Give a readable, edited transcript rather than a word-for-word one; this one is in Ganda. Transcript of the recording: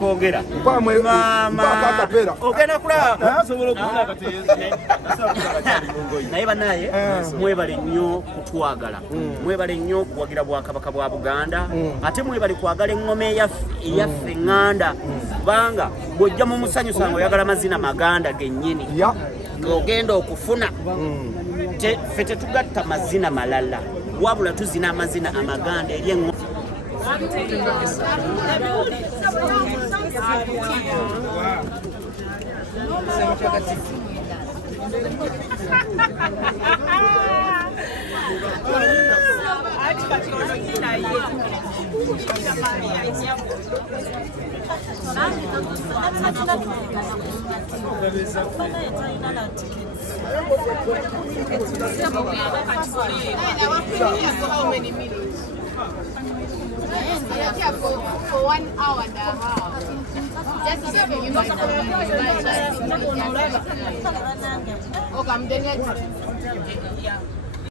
Ogera ogenda kulaba naye banaye mwebale nnyo kutwagala, mwebale nnyo okuwagira Bwakabaka bwa Buganda, ate mwebale kwagala engoma eyaffe Nganda, kubanga bw'ojja mu musanyusa ng'oyagala mazina Maganda gennyini ng'ogenda okufuna. Ffe tetugatta mazina malala, wabula tuzina amazina Amaganda eri engoma. For 1 hour and a half. Just to give you my number. Okay, I'm doing it.